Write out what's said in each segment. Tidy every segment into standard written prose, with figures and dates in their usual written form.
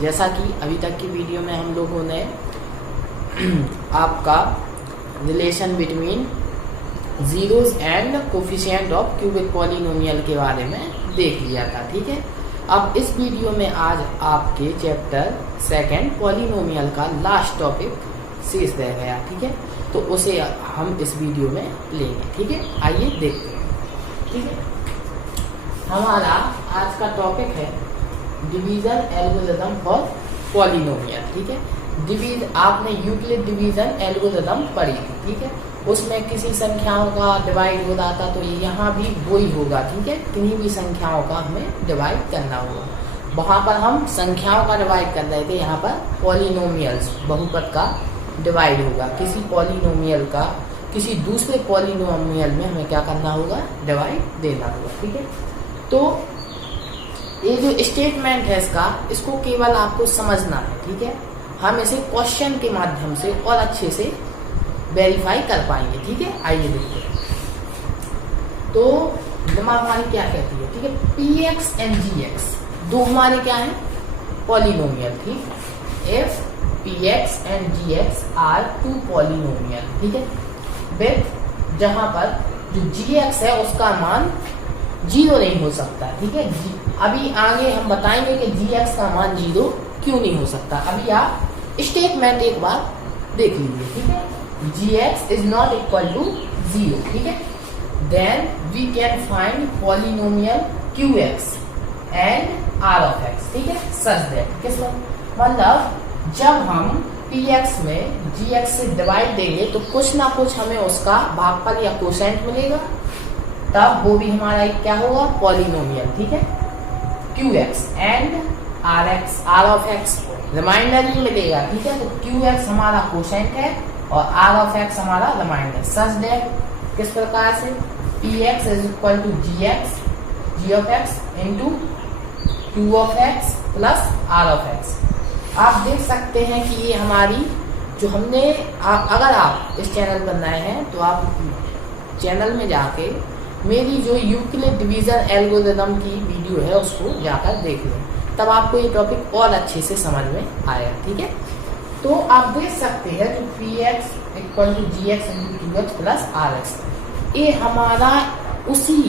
जैसा कि अभी तक की वीडियो में हम लोगों ने आपका relation between zeros and coefficient of cubic polynomial के बारे में देख लिया था, ठीक है। अब इस वीडियो में आज आपके चैप्टर सेकंड पॉलिनोमियल का लास्ट टॉपिक शेष रह गया, ठीक है। तो उसे हम इस वीडियो में लेंगे, ठीक है। आइए देखते हैं, ठीक है। हमारा आज का टॉपिक है डिवीजन एल्गोरिथम फॉर पॉलिनोमियल, ठीक है। आपने यूक्लिड डिवीजन एल्गोरिथम पढ़ी थी, ठीक है। उसमें किसी संख्याओं का डिवाइड हो रहा था, तो यहाँ भी वही होगा, ठीक है। किन्हीं भी संख्याओं का हमें डिवाइड करना होगा। वहाँ पर हम संख्याओं का डिवाइड कर रहे थे, यहाँ पर पॉलिनोमियल्स बहुपद का डिवाइड होगा। किसी पॉलिनोमियल का किसी दूसरे पॉलिनोमियल में हमें क्या करना होगा, डिवाइड देना होगा, ठीक है। तो ये जो स्टेटमेंट है इसको केवल आपको समझना है, ठीक है। हम इसे क्वेश्चन के माध्यम से और अच्छे से वेरीफाई कर पाएंगे, ठीक है। आइए देखते हैं। तो दिमाग हमारी क्या कहती है, ठीक है। P X and G X दो हमारे क्या है, पॉलिनोमियल, ठीक। If P X and G X are two polynomial, ठीक है। विथ जहां पर जो जी एक्स है उसका मान जीरो नहीं हो सकता, ठीक है। अभी आगे हम बताएंगे कि जी एक्स का मान जीरो क्यों नहीं हो सकता। अभी आप स्टेटमेंट एक बार देख लीजिए, ठीक है। G x is not equal to zero, ठीक है। Then we can find polynomial q x and r of x, ठीक है। सच दैट किस मतलब जब हम पी एक्स में जी एक्स से डिवाइड देंगे तो कुछ ना कुछ हमें उसका भागफल या कोसेंट मिलेगा, तब वो भी हमारा एक क्या होगा, पॉलिनोमियल, ठीक है। Q x and r of x remainder ही मिलेगा, ठीक है। तो क्यू एक्स हमारा कोसेंट है और आर ऑफ एक्स हमारा रिमाइंडर। सच दैट किस प्रकार से P X is equal to G of X into Q of X plus R of X. आप देख सकते हैं कि ये हमारी जो हमने अगर आप इस चैनल पर नए हैं तो आप चैनल में जाके मेरी जो यूक्लिड डिवीजन एल्गोरिथम की वीडियो है उसको जाकर देख लें, तब आपको ये टॉपिक और अच्छे से समझ में आएगा, ठीक है। तो आप देख सकते हैं जो P X equal to G X into Q X plus R X, ये हमारा उसी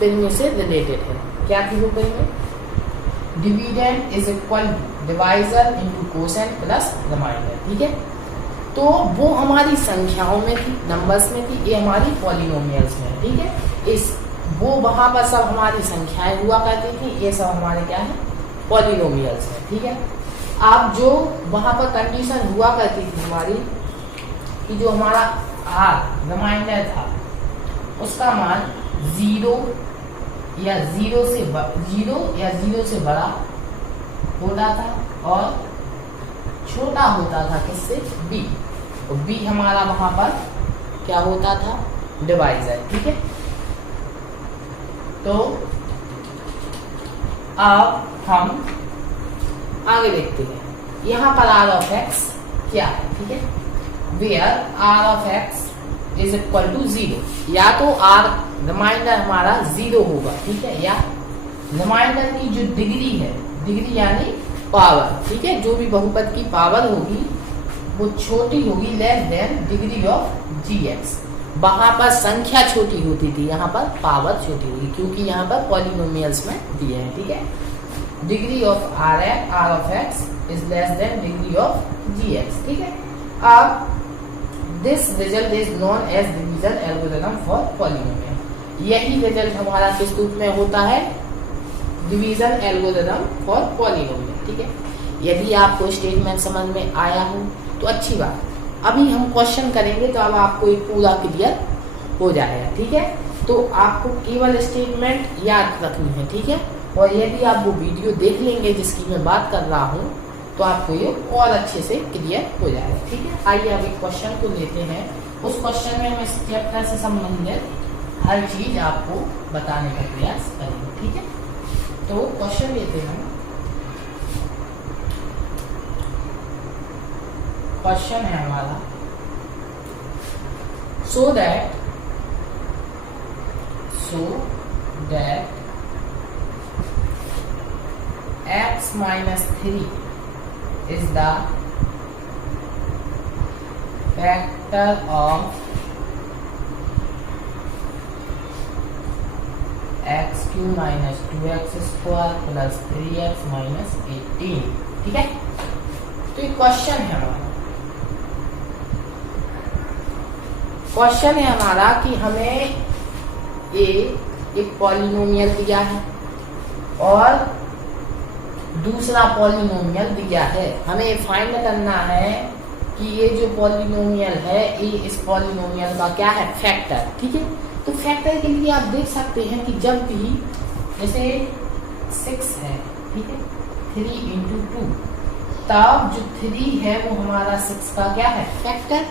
परिमेय से रिलेटेड है। क्या थी वो परिमेय, dividend is equal to divisor into quotient plus remainder, ठीक है। तो वो हमारी संख्याओं में थी, नंबर्स में थी, ये हमारी पॉलिनोमियल्स में, ठीक है। वो वहां पर सब हमारी संख्याएं हुआ करती थी, ये सब हमारे क्या है, पॉलिनोमियल्स है, ठीक है। आप जो वहां पर कंडीशन हुआ करती थी हमारी कि जो हमारा आर रिमाइंडर था उसका मान जीरो या जीरो से बड़ा होता था और छोटा होता था किससे, बी। और बी हमारा वहां पर क्या होता था, डिवाइजर, ठीक है। तो अब हम आगे देखते हैं, यहाँ पर आर ऑफ एक्स क्या है, ठीक है। Where R of X is equal to zero, या तो आर रिमाइंडर हमारा जीरो होगा, ठीक है, या रिमाइंडर की जो डिग्री है, डिग्री यानी पावर, ठीक है, जो भी बहुपद की पावर होगी वो छोटी होगी, less than degree of G X. वहां पर संख्या छोटी होती थी, यहाँ पर पावर छोटी होगी, क्योंकि यहाँ पर पॉलिनोमियल्स में दिए हैं, ठीक है। Degree of R of X is less than degree of G X, ठीक है। अब this result is known as division algorithm for polynomial. यही रिजल्ट हमारा किस रूप में होता है, डिवीजन एल्गोरिथम फॉर पॉलिनोमियल, ठीक है। यदि आपको स्टेटमेंट समझ में आया हो तो अच्छी बात। अभी हम क्वेश्चन करेंगे तो अब आपको एक पूरा क्लियर हो जाएगा, ठीक है। तो आपको केवल स्टेटमेंट याद रखनी है, ठीक है। और यदि आप वो वीडियो देख लेंगे जिसकी मैं बात कर रहा हूँ तो आपको ये और अच्छे से क्लियर हो जाएगा, ठीक है। आइए अब एक क्वेश्चन को लेते हैं। उस क्वेश्चन में हम इस चैप्टर से संबंधित हर चीज आपको बताने का प्रयास करेंगे, ठीक है। तो क्वेश्चन लेते हैं। क्वेश्चन है हमारा, so that x minus 3 is the factor of x³ minus 2x² plus 3x minus 18। ठीक है, तो ये क्वेश्चन है हमारा। क्वेश्चन है हमारा कि हमें एक पॉलिनोमियल दिया है और दूसरा पॉलिनोमियल दिया है। हमें फाइंड करना है कि ये जो पॉलिनोमियल है ये इस पॉलिनोमियल का क्या है, फैक्टर। ठीक है, तो फैक्टर के लिए आप देख सकते हैं कि जब भी जैसे 6 है, ठीक है, 3 into 2, तब जो 3 है वो हमारा 6 का क्या है, फैक्टर।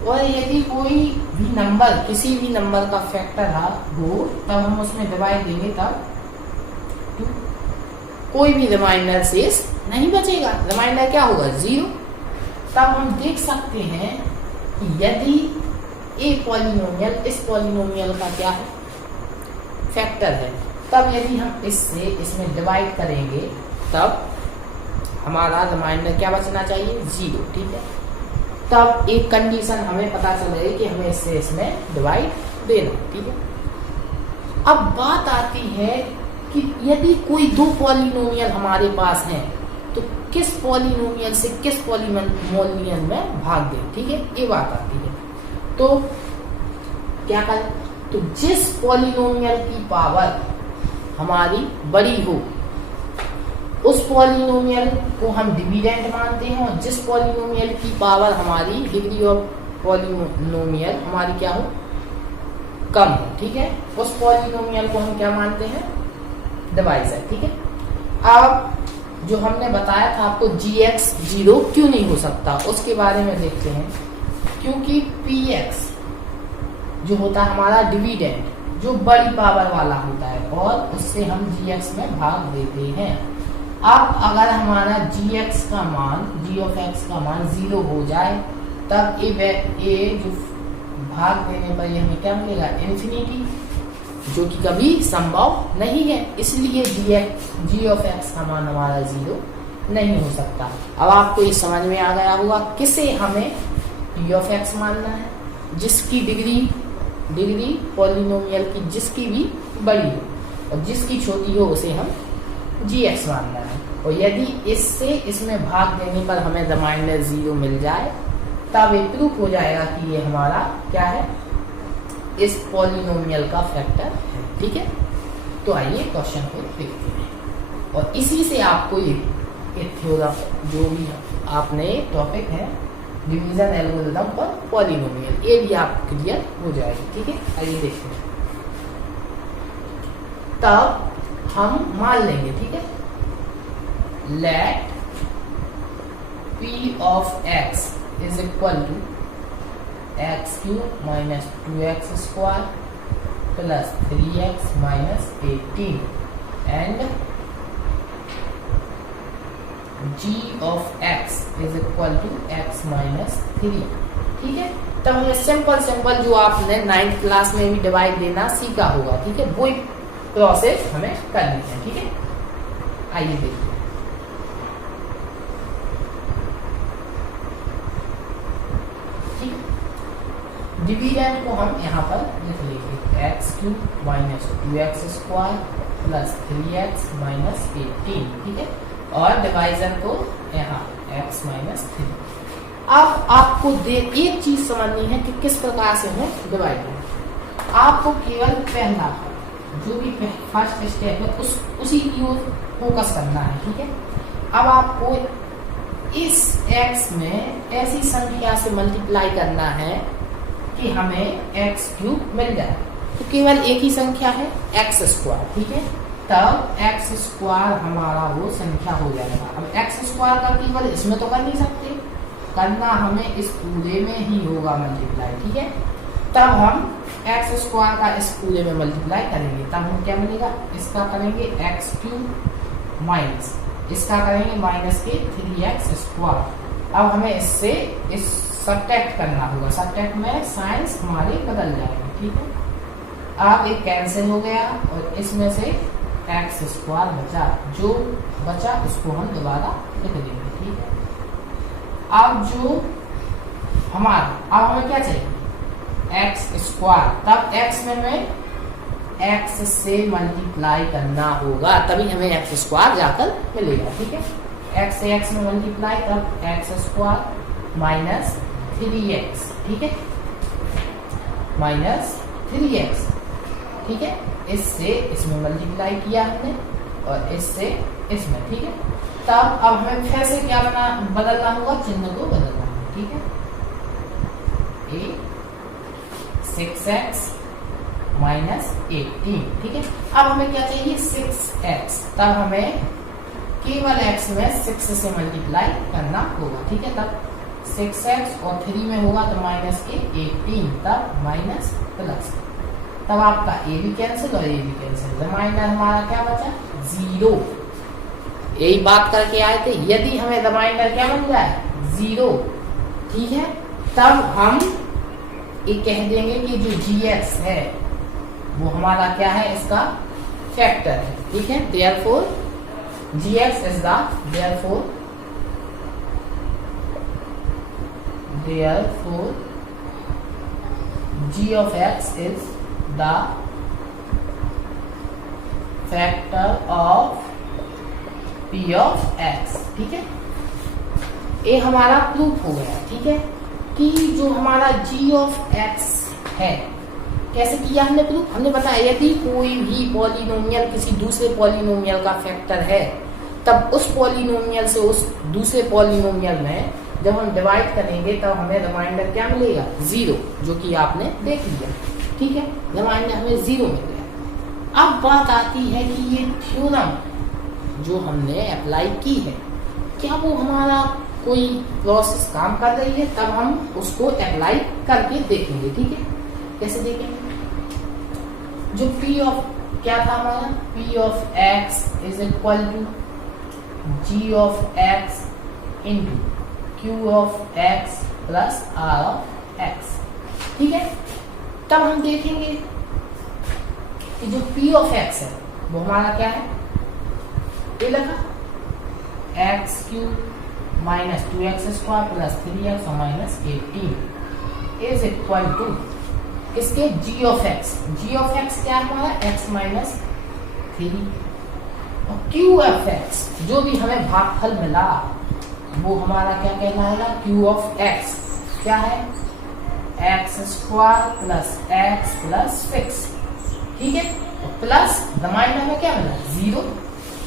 और यदि कोई भी नंबर, किसी भी नंबर का फैक्टर हो तब हम उसमें डिवाइड देंगे तब 2, कोई भी रिमाइंडर शेष नहीं बचेगा, रिमाइंडर क्या होगा, 0। तब हम देख सकते हैं कि यदि एक पॉलिनोमियल इस पॉलिनोमियल का क्या है, फैक्टर है, तब यदि हम इससे इसमें डिवाइड करेंगे तब हमारा रिमाइंडर क्या बचना चाहिए, 0। ठीक है, तब एक कंडीशन हमें पता चल रही है कि हमें इससे इसमें डिवाइड देना। ठीक है, अब बात आती है कि यदि कोई दो पॉलिनोमियल हमारे पास हैं तो किस पॉलिनोमियल से किस पॉलिनोमियल में भाग दें। ठीक है, ये बात आती है। तो क्या करें, तो जिस पॉलिनोमियल की पावर हमारी बड़ी हो उस पॉलिनोमियल को हम डिविडेंड मानते हैं, और जिस पॉलिनोमियल की पावर हमारी डिग्री ऑफ पॉलिनोमियल हमारी क्या हो, कम हो, ठीक है, उस पॉलिनोमियल को हम क्या मानते हैं, डिवाइजर। ठीक है, अब जो हमने बताया था आपको gx 0 क्यों नहीं हो सकता उसके बारे में देखते हैं। क्योंकि px जो होता है हमारा डिविडेंड, जो बड़ी पावर वाला होता है, और उससे हम gx में भाग देते हैं। अब अगर हमारा gx का मान, g of x का मान 0 हो जाए तब ये जो भाग देने पर ये हमें क्या मिलेगा, इन्फिनिटी, जो कि कभी संभव नहीं है। इसलिए g of x का मान हमारा 0 नहीं हो सकता। अब आपको ये समझ में आ गया होगा किसे हमें p of x मानना है, जिसकी डिग्री पॉलिनोमियल की जिसकी भी बड़ी हो, और जिसकी छोटी हो उसे हम gx मानना है। और यदि इससे इसमें भाग देने पर हमें रिमाइंडर 0 मिल जाए तब ये प्रूफ हो जाएगा कि ये हमारा क्या है, इस पॉलिनोमियल का फैक्टर है। ठीक है, तो आइए क्वेश्चन को देखते हैं। और इसी से आपको ये थ्योरम जो भी आपने टॉपिक है डिवीजन एल्गोरिथम पर पॉलिनोमियल, ये भी आप क्लियर हो जाएगी। ठीक है, आइए देखते हैं। तब हम मान लेंगे, ठीक है, late p of x is equal to x³ minus 2x² plus 3x minus 18 and g of x is equal to x minus 3। ठीक है, तब हमें सिंपल जो आपने 9th क्लास में भी डिवाइड देना सीखा होगा, ठीक है, वही प्रोसेस हमें करनी है। ठीक है, आइए देखिए। डिविडेंड को हम यहाँ पर लिख लेंगे x³ minus 2x² plus 3x minus 18। ठीक है, और डिवाइजर को यहाँ x माइनस 3। अब आपको एक चीज समझनी है कि किस प्रकार से हमें डिवाइड करें। आपको केवल पहला जो भी फर्स्ट स्टेप है उसी की ओर फोकस करना है। ठीक है, अब आपको इस x में ऐसी संख्या से मल्टीप्लाई करना है कि हमें x³ मिल जाए। तो केवल एक ही संख्या है x²। ठीक है, तब x² हमारा वो संख्या हो जाएगा। अब x² का केवल इसमें तो कर नहीं सकते, करना हमें इस पूरे में ही होगा मल्टीप्लाई। ठीक है, तब हम x² का इस पूरे में मल्टीप्लाई करेंगे, तब हम क्या मिलेगा, इसका करेंगे x³ माइनस इसका करेंगे माइनस के 3x²। अब हमें इससे इस सब्ट्रैक्ट करना होगा, सब्ट्रैक्ट में साइंस हमारे बदल जाएंगे। ठीक है, अब एक कैंसिल हो गया और इसमें से x² बचा, जो बचा उसको हम दोबारा लिख देंगे। ठीक है। अब जो हमारा अब हमें क्या चाहिए एक्स स्क्वायर, तब एक्स में हमें एक्स से मल्टीप्लाई करना होगा तभी हमें एक्स स्क्वायर जाकर मिलेगा, ठीक है। एक्स से एक्स में मल्टीप्लाई तब एक्स स्क्वायर माइनस 3x, ठीक है, माइनस 3x, ठीक है। इससे इसमें मल्टीप्लाई किया हमने और इससे इसमें, ठीक है। तब अब हमें फिर से क्या बदलना होगा, चिन्ह को बदलना होगा, ठीक है। 6x माइनस 18, ठीक है। अब हमें क्या चाहिए 6x, तब हमें केवल x में 6 से मल्टीप्लाई करना होगा, ठीक है। तब 6x और 3 में होगा तो माइनस के 18, तब माइनस प्लस, तब आपका a भी कैंसिल और a भी कैंसिल, रिमाइंडर हमारा क्या बचा 0। यही बात करके आए थे, यदि हमें रिमाइंडर क्या बन जाए 0, ठीक है, तब हम ये कह देंगे कि जो gx है वो हमारा क्या है, इसका फैक्टर है, ठीक है। therefore gx is the therefore g of x is the factor of p of x, ठीक है। ये हमारा प्रूफ हो गया, ठीक है, कि जो हमारा g of x है, कैसे किया हमने प्रूफ, हमने बताया यदि कोई भी पॉलिनोमियल किसी दूसरे पॉलिनोमियल का फैक्टर है तब उस पॉलिनोमियल से उस दूसरे पॉलिनोमियल में जब हम डिवाइड करेंगे तब हमें रिमाइंडर क्या मिलेगा 0, जो कि आपने देख लिया, ठीक है। रिमाइंडर हमें 0 मिल गया। अब बात आती है कि ये थ्योरम जो हमने अप्लाई की है क्या वो हमारा कोई प्रोसेस काम कर रही है, तब हम उसको अप्लाई करके देखेंगे, ठीक है। कैसे देखेंगे, जो p ऑफ क्या था हमारा p of x is equal to g of x into q of x plus r of x, ठीक है। तब हम देखेंगे कि जो p ऑफ x है वो हमारा क्या है, ये लगा x cube minus 2x square plus 3x और माइनस 18 इज इक्वल टू इसके g ऑफ x क्या है हमारा x माइनस 3 और q ऑफ x जो भी हमें भागफल मिला वो हमारा क्या कहलाएगा q ऑफ x क्या है x square plus x plus 6, ठीक है। प्लस रिमाइंडर में क्या मिला 0,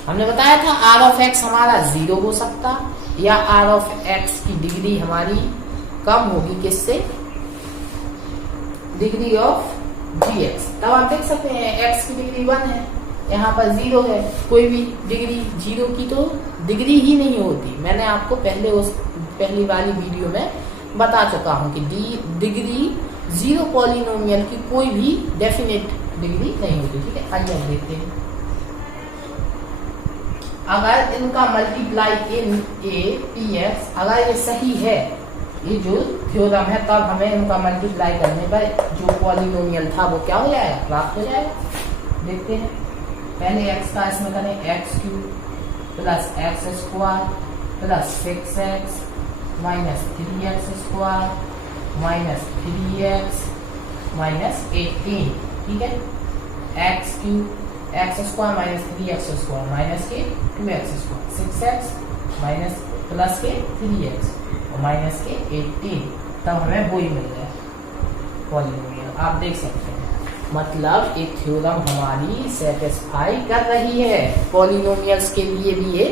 हमने बताया था r ऑफ x हमारा 0 हो सकता या r ऑफ x की डिग्री हमारी कम होगी किससे, डिग्री ऑफ gx। तब आप देख सकते हैं x की डिग्री 1 है, यहाँ पर 0 है, कोई भी डिग्री 0 की तो डिग्री ही नहीं होती। मैंने आपको पहली वाली वीडियो में बता चुका हूँ कि डिग्री 0 पॉलिनोमियल की कोई भी डेफिनेट डिग्री नहीं होती, ठीक है। आइए हम देखते हैं, अगर इनका मल्टीप्लाई इन a px अगर ये सही है, ये जो थ्योरम है, तब हमें इनका मल्टीप्लाई करने पर जो पॉलिनोमियल था वो क्या हो जाएगा, प्राप्त हो जाएगा। देखते हैं, पहले x का इसमें करें x cube plus x square plus 6x minus 3x square minus 3x minus 18, ठीक है। X cube x square minus 3x square minus के 2x square 6x minus plus के 3x और माइनस के 18, तब हमें वही मिल गया पॉलिनोमियल। आप देख सकते हैं मतलब एक थ्योरम हमारी सेटिस्फाई कर रही है, पॉलिनोमियल्स के लिए भी ये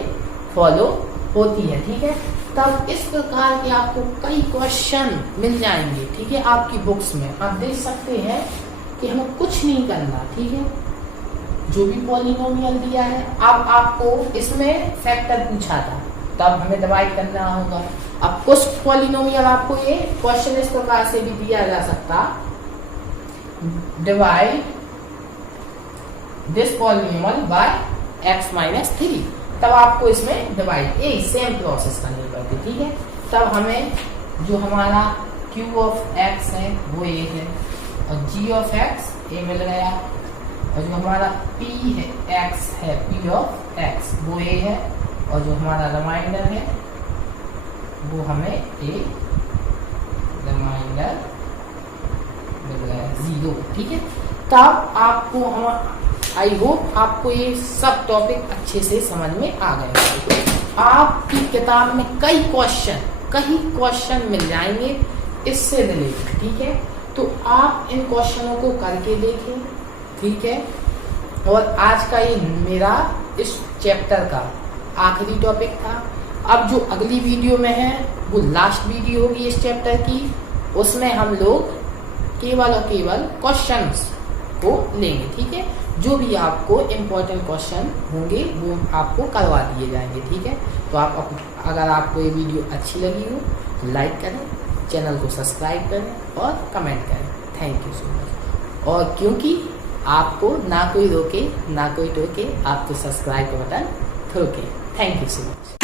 फॉलो होती है, ठीक है। तब इस प्रकार के आपको कई क्वेश्चन मिल जाएंगे, ठीक है, आपकी बुक्स में। आप देख सकते हैं कि हमें कुछ नहीं करना, ठीक है, जो भी पॉलिनोमियल दिया है। अब आपको इसमें फैक्टर पूछा था तब हमें डिवाइड करना होगा। अब कुछ पॉलिनोमियल आपको ये क्वेश्चन इस प्रकार से भी दिया जा सकता, divide this polynomial bye x minus 3, तब आपको इसमें डिवाइड एक सेम प्रोसेस करनी पड़ती, ठीक है। तब हमें जो हमारा q ऑफ x है वो a है और g ऑफ x a मिल गया और जो हमारा p है x है p ऑफ x वो a है और जो हमारा रिमाइंडर है वो हमें एक रिमाइंडर मिल गया 0, ठीक है। तब आपको हम आई होप आपको ये सब टॉपिक अच्छे से समझ में आ गए। आपकी किताब में कई क्वेश्चन मिल जाएंगे इससे रिलेटेड, ठीक है। तो आप इन क्वेश्चनों को करके देखें, ठीक है। और आज का ये मेरा इस चैप्टर का आखिरी टॉपिक था। अब जो अगली वीडियो में है वो लास्ट वीडियो होगी इस चैप्टर की, उसमें हम लोग केवल और केवल क्वेश्चंस को लेंगे, ठीक है। जो भी आपको इम्पोर्टेंट क्वेश्चन होंगे वो आपको करवा दिए जाएंगे, ठीक है। तो आप अगर आपको ये वीडियो अच्छी लगी हो तो लाइक करें, चैनल को सब्सक्राइब करें और कमेंट करें। Thank you so much. और क्योंकि आपको ना कोई रोके ना कोई टोके, आप तो सब्सक्राइब का बटन ठोके। Thank you so much.